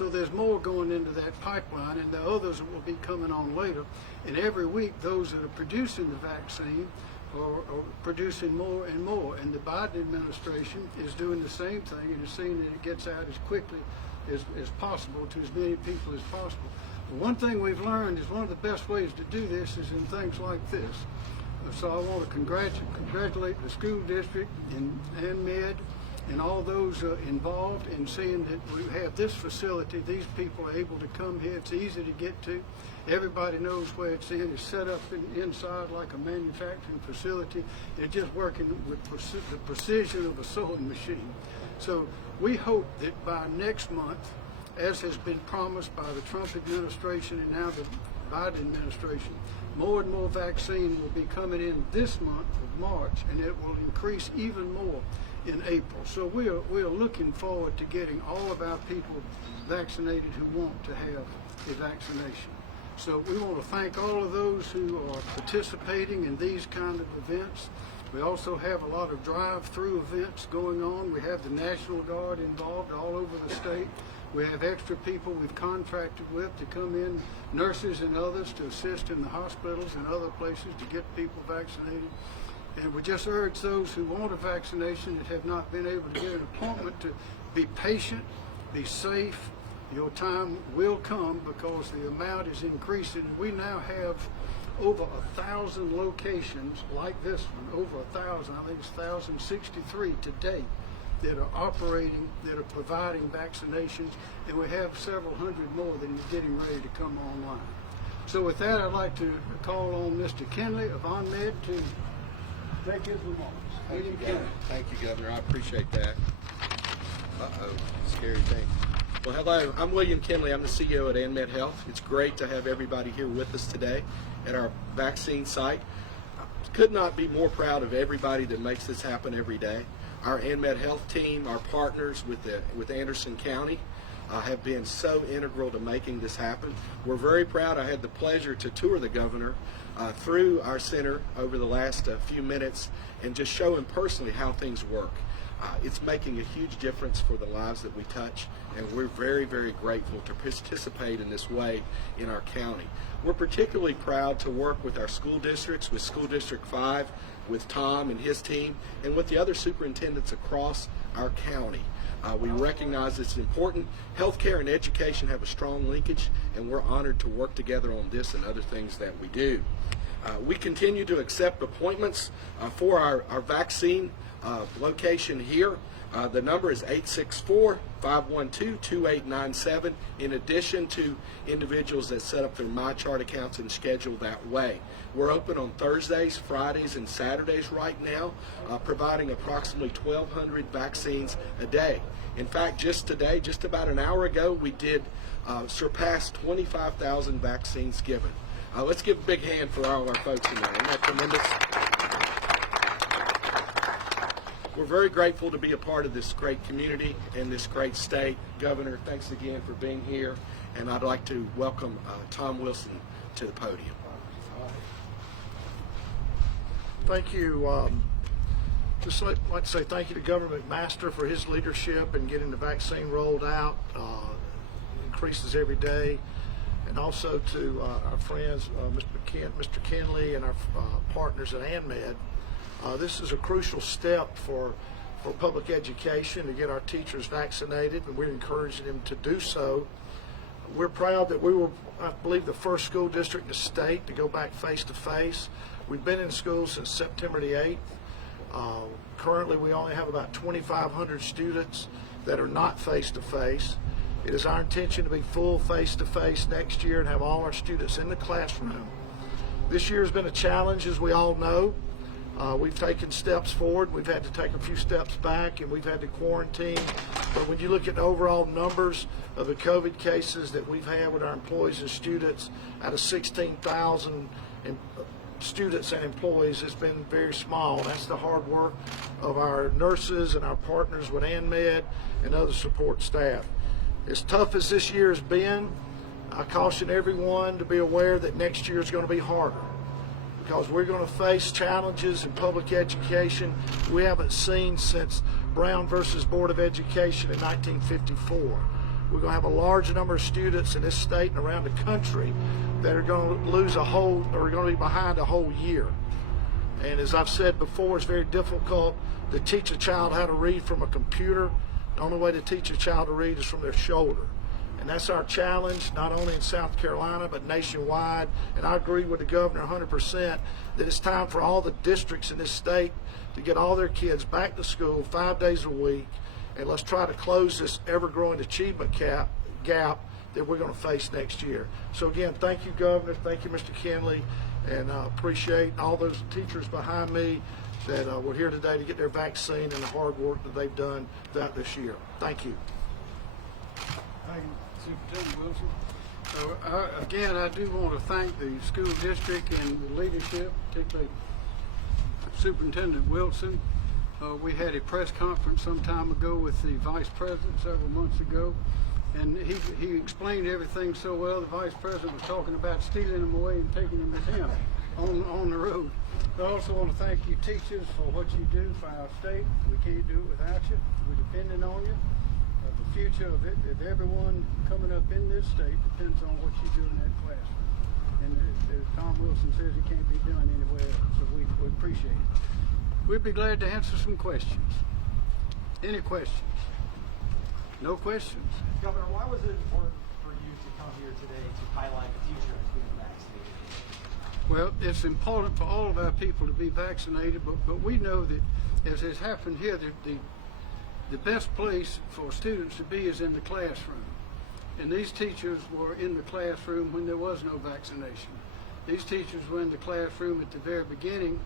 So there's more going into that pipeline, and the others that will be coming on later. And every week, those that are producing the vaccine are producing more and more. And the Biden administration is doing the same thing and is seeing that it gets out as quickly as possible to as many people as possible. But one thing we've learned is one of the best ways to do this is in things like this. So I want to congratulate the school district and AnMed and all those involved in seeing that we have this facility. These people are able to come here. It's easy to get to. Everybody knows where it's in. It's set up inside like a manufacturing facility. They're just working with the precision of a sewing machine. So we hope that by next month, as has been promised by the Trump administration and now the Biden administration, more and more vaccine will be coming in this month of March, and it will increase even more in April. So we are looking forward to getting all of our people vaccinated who want to have a vaccination. So we want to thank all of those who are participating in these kind of events. We also have a lot of drive-through events going on. We have the National Guard involved all over the state. We have extra people we've contracted with to come in, nurses and others, to assist in the hospitals and other places to get people vaccinated. And we just urge those who want a vaccination that have not been able to get an appointment to be patient, be safe. Your time will come because the amount is increasing. We now have over 1,000 locations like this one, over 1,000, I think it's 1,063 to date, that are operating, that are providing vaccinations, and we have several hundred more that are getting ready to come online. So with that, I'd like to call on Mr. Kinley of AnMed to take his remarks. Thank you, Governor. I appreciate that. Uh-oh, scary thing. Well, hello. I'm William Kinley. I'm the CEO at AnMed Health. It's great to have everybody here with us today at our vaccine site. Could not be more proud of everybody that makes this happen every day. Our AnMed Health team, our partners with Anderson County, have been so integral to making this happen. We're very proud. I had the pleasure to tour the governor through our center over the last few minutes and just show him personally how things work. It's making a huge difference for the lives that we touch, and we're very, very grateful to participate in this way in our county. We're particularly proud to work with our school districts, with School District 5, with Tom and his team, and with the other superintendents across our county. We recognize it's important. Healthcare and education have a strong linkage, and we're honored to work together on this and other things that we do. We continue to accept appointments for our vaccine location here. The number is 864-512-2897, in addition to individuals that set up their MyChart accounts and schedule that way. We're open on Thursdays, Fridays, and Saturdays right now, providing approximately 1,200 vaccines a day. In fact, just today, just about an hour ago, we did surpass 25,000 vaccines given. Let's give a big hand for all our folks in there. Isn't that tremendous? We're very grateful to be a part of this great community and this great state. Governor, thanks again for being here, and I'd like to welcome Tom Wilson to the podium. Thank you. Just like to say thank you to Governor McMaster for his leadership in getting the vaccine rolled out. Increases every day. And also to our friends, Mr. Kinley, and our partners at AnMed. This is a crucial step for public education to get our teachers vaccinated, and we're encouraging them to do so. We're proud that we were, I believe, the first school district in the state to go back face-to-face. We've been in school since September the 8th. Currently, we only have about 2,500 students that are not face-to-face. It is our intention to be full face-to-face next year and have all our students in the classroom. This year has been a challenge, as we all know. We've taken steps forward. We've had to take a few steps back, and we've had to quarantine. But when you look at the overall numbers of the COVID cases that we've had with our employees and students, out of 16,000 students and employees, it's been very small. That's the hard work of our nurses and our partners with AnMed and other support staff. As tough as this year has been, I caution everyone to be aware that next year is going to be harder, because we're going to face challenges in public education we haven't seen since Brown versus Board of Education in 1954. we're going to have a large number of students in this state and around the country that are going to lose or are going to be behind a whole year. And as I've said before, it's very difficult to teach a child how to read from a computer. The only way to teach a child to read is from their shoulder. And that's our challenge, not only in South Carolina, but nationwide. And I agree with the governor 100% that it's time for all the districts in this state to get all their kids back to school 5 days a week. And let's try to close this ever-growing achievement gap that we're going to face next year. So again, thank you, Governor. Thank you, Mr. Kinley. And I appreciate all those teachers behind me that were here today to get their vaccine and the hard work that they've done throughout this year. Thank you. Thank you, Superintendent Wilson. So, again, I do want to thank the school district and the leadership, particularly Superintendent Wilson. We had a press conference some time ago with the Vice President several months ago, and he explained everything so well. The Vice President was talking about stealing them away and taking them with him on the road. I also want to thank you teachers for what you do for our state. We can't do it without you. We're depending on you. The future of everyone coming up in this state depends on what you do in that classroom. And as Tom Wilson says, it can't be done anywhere else, so we appreciate it. We'd be glad to answer some questions. Any questions? No questions? Governor, why was it important for you to come here today to highlight the future of being vaccinated? Well, it's important for all of our people to be vaccinated, but we know that, as has happened here, the best place for students to be is in the classroom. And these teachers were in the classroom when there was no vaccination. These teachers were in the classroom at the very beginning,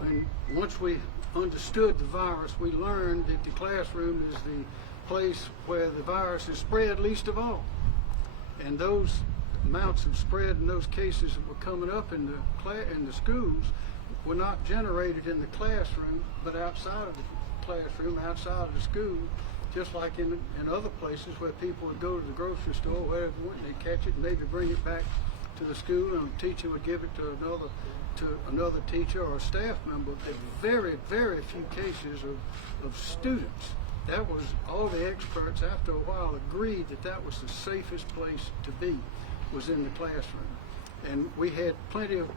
and once we understood the virus, we learned that the classroom is the place where the virus is spread least of all. And those amounts of spread and those cases that were coming up in the schools were not generated in the classroom, but outside of the classroom, outside of the school, just like in other places where people would go to the grocery store, wherever they'd catch it and maybe bring it back to the school, and a teacher would give it to another teacher or a staff member. There were very, very few cases of students. That was, all the experts after a while agreed that was the safest place to be, was in the classroom. And we had plenty of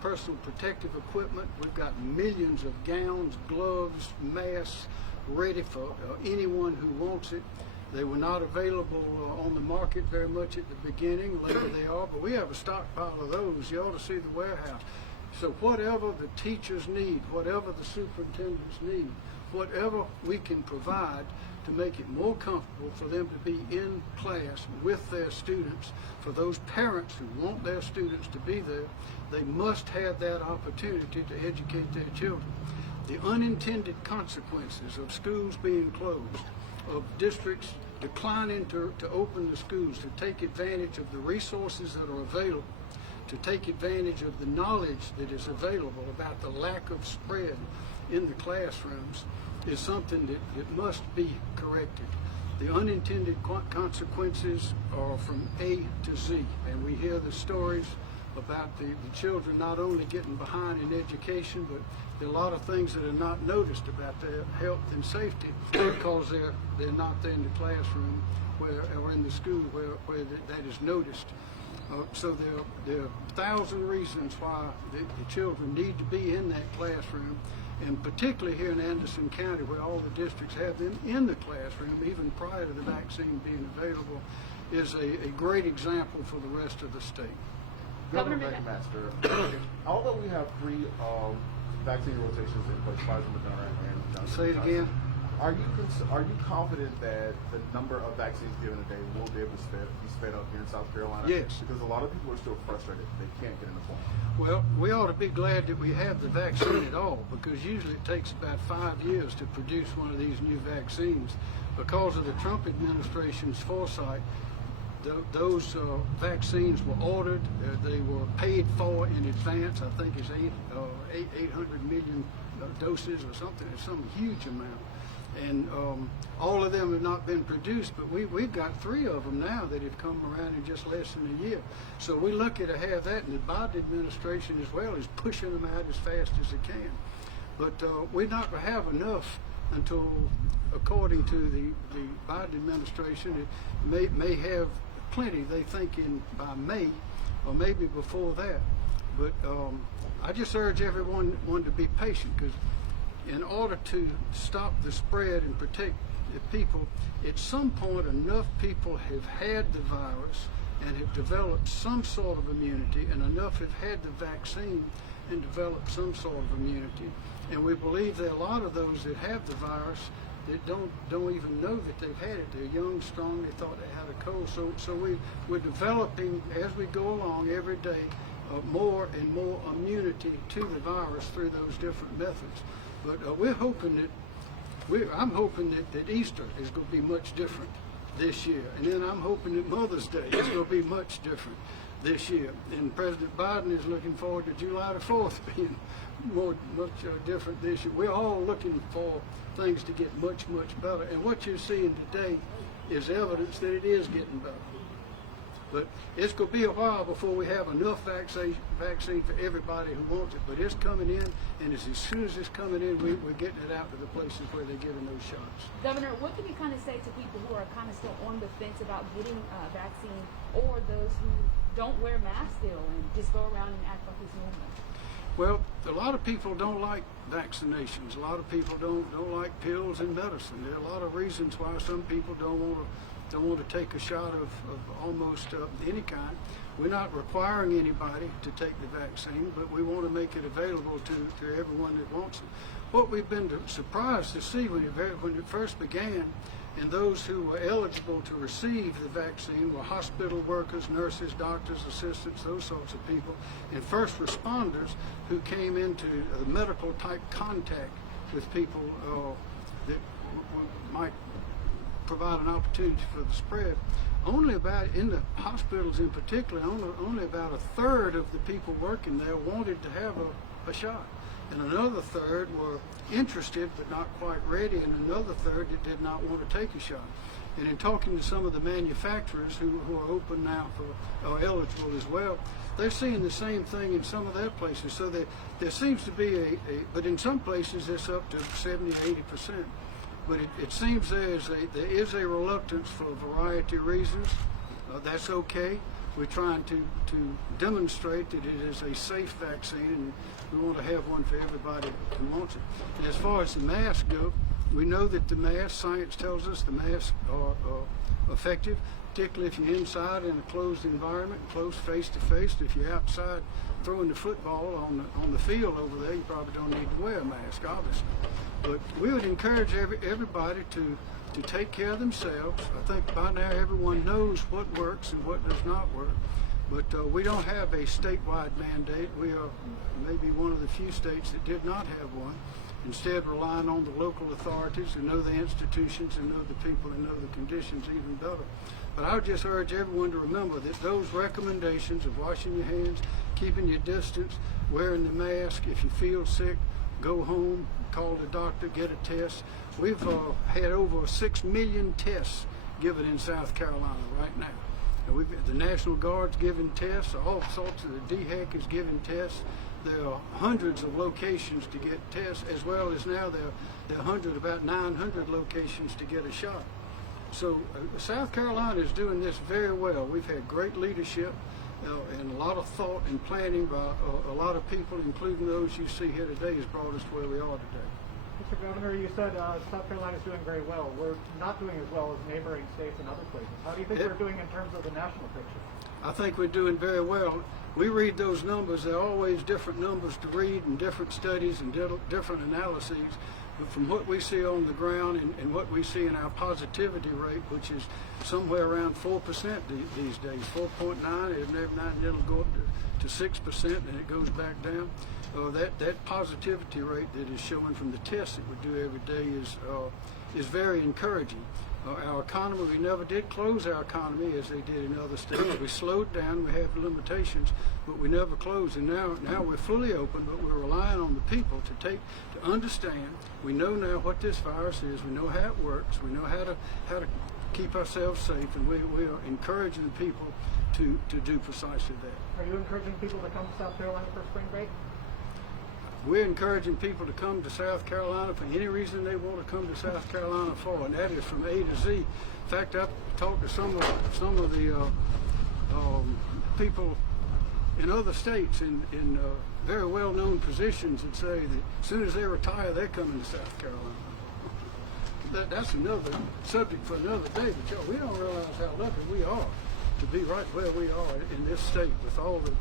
personal protective equipment. We've got millions of gowns, gloves, masks ready for anyone who wants it. They were not available on the market very much at the beginning. Later they are, but we have a stockpile of those. You ought to see the warehouse. So whatever the teachers need, whatever the superintendents need, whatever we can provide to make it more comfortable for them to be in class with their students, for those parents who want their students to be there, they must have that opportunity to educate their children. The unintended consequences of schools being closed, of districts declining to open the schools, to take advantage of the resources that are available, to take advantage of the knowledge that is available about the lack of spread in the classrooms, is something that must be corrected. The unintended consequences are from A to Z, and we hear the stories about the children not only getting behind in education, but there are a lot of things that are not noticed about their health and safety because they're not there in the classroom or in the school where that is noticed. So there are 1,000 reasons why the children need to be in that classroom, and particularly here in Anderson County, where all the districts have them in the classroom, even prior to the vaccine being available, is a great example for the rest of the state. Governor McMaster, although we have 3 vaccine rotations in place, Pfizer, Moderna, and Johnson. Say it again. Are you confident that the number of vaccines given a day will be able to be sped up here in South Carolina? Yes. Because a lot of people are still frustrated they can't get in the form. Well, we ought to be glad that we have the vaccine at all, because usually it takes about 5 years to produce one of these new vaccines. Because of the Trump administration's foresight, those vaccines were ordered, they were paid for in advance. I think it's 800 million doses or something. It's some huge amount. And all of them have not been produced, but we've got 3 of them now that have come around in just less than a year. So we're lucky to have that, and the Biden administration as well is pushing them out as fast as it can. But we're not going to have enough until according to the Biden administration, it may have plenty, they think, by May or maybe before that. But I just urge everyone to be patient, because in order to stop the spread and protect the people, at some point enough people have had the virus and have developed some sort of immunity, and enough have had the vaccine and developed some sort of immunity. And we believe that a lot of those that have the virus that don't even know that they've had it. They're young, strong, they thought they had a cold. So we're developing, as we go along every day, more and more immunity to the virus through those different methods. But we're hoping that, I'm hoping that Easter is going to be much different this year. And then I'm hoping that Mother's Day is going to be much different this year. And President Biden is looking forward to July the 4th being much different this year. We're all looking for things to get much better. And what you're seeing today is evidence that it is getting better. But it's going to be a while before we have enough vaccine for everybody who wants it. But it's coming in, and as soon as it's coming in, we're getting it out to the places where they're giving those shots. Governor, what can you kind of say to people who are kind of still on the fence about getting a vaccine, or those who don't wear masks still and just go around and act like it's normal? Well, a lot of people don't like vaccinations. A lot of people don't like pills and medicine. There are a lot of reasons why some people don't want to take a shot of almost any kind. We're not requiring anybody to take the vaccine, but we want to make it available to everyone that wants it. What we've been surprised to see when it first began, and those who were eligible to receive the vaccine were hospital workers, nurses, doctors, assistants, those sorts of people, and first responders who came into medical type contact with people that might provide an opportunity for the spread. Only about, in the hospitals in particular, only about a third of the people working there wanted to have a shot. And another third were interested but not quite ready, and another third that did not want to take a shot. And in talking to some of the manufacturers who are open now are eligible as well, they're seeing the same thing in some of their places. So there seems to be but in some places it's up to 70, 80%. But it seems there is a reluctance for a variety of reasons. That's okay. We're trying to demonstrate that it is a safe vaccine, and we want to have one for everybody who wants it. And as far as the masks go, we know that the masks, science tells us the masks are effective, particularly if you're inside in a closed environment, close face to face. If you're outside throwing the football on the field over there, you probably don't need to wear a mask, obviously. But we would encourage everybody to take care of themselves. I think by now everyone knows what works and what does not work. But we don't have a statewide mandate. We are maybe one of the few states that did not have one. Instead, relying on the local authorities who know the institutions and know the people and know the conditions even better. But I would just urge everyone to remember that those recommendations of washing your hands, keeping your distance, wearing the mask, if you feel sick, go home, call the doctor, get a test. We've had over 6 million tests given in South Carolina right now. And the National Guard's giving tests, all sorts of the DHEC is giving tests. There are hundreds of locations to get tests, as well as now there are about 900 locations to get a shot. So South Carolina is doing this very well. We've had great leadership and a lot of thought and planning by a lot of people, including those you see here today, has brought us to where we are today. Mr. Governor, you said South Carolina is doing very well. We're not doing as well as neighboring states and other places. How do you think we're doing in terms of the national picture? I think we're doing very well. We read those numbers. There are always different numbers to read and different studies and different analyses. But from what we see on the ground and what we see in our positivity rate, which is somewhere around 4% these days, 4.9, it'll go up to 6%, and it goes back down. That positivity rate that is showing from the tests that we do every day is very encouraging. Our economy, we never did close our economy as they did in other states. We slowed down, we have limitations, but we never closed. And now we're fully open, but we're relying on the people to understand. We know now what this virus is, we know how it works, we know how to keep ourselves safe, and we are encouraging the people to do precisely that. Are you encouraging people to come to South Carolina for spring break? we're encouraging people to come to South Carolina for any reason they want to come to South Carolina for, and that is from A to Z. In fact, I've talked to some of the people in other states in very well-known positions that say that as soon as they retire, they're coming to South Carolina. That's another subject for another day, but y'all, we don't realize how lucky we are to be right where we are in this state with all the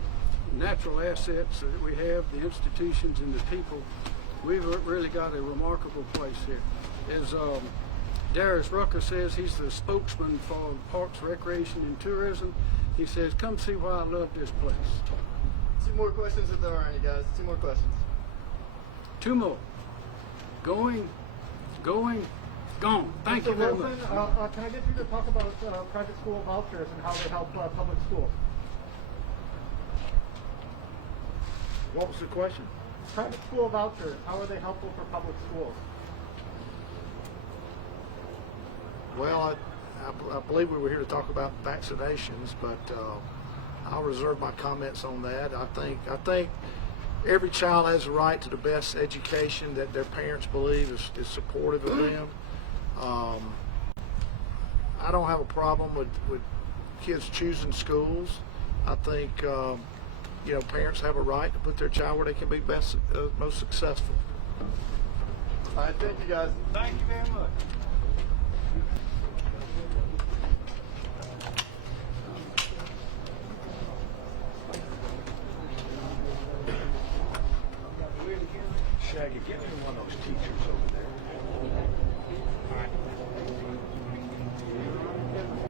natural assets that we have, the institutions and the people. We've really got a remarkable place here. As Jarvis Robertson says, he's the spokesman for Parks, Recreation, and Tourism. He says, come see why I love this place. 2 more questions if there are any, guys. 2 more questions. 2 more. Going, gone. Thank you very much. Can I get you to talk about private school vouchers and how they help public schools? What was the question? Private school vouchers, how are they helpful for public schools? Well, I believe we were here to talk about vaccinations, but I'll reserve my comments on that. I think every child has a right to the best education that their parents believe is supportive of them. I don't have a problem with kids choosing schools. I think parents have a right to put their child where they can be best, most successful. All right, thank you, guys. Thank you very much.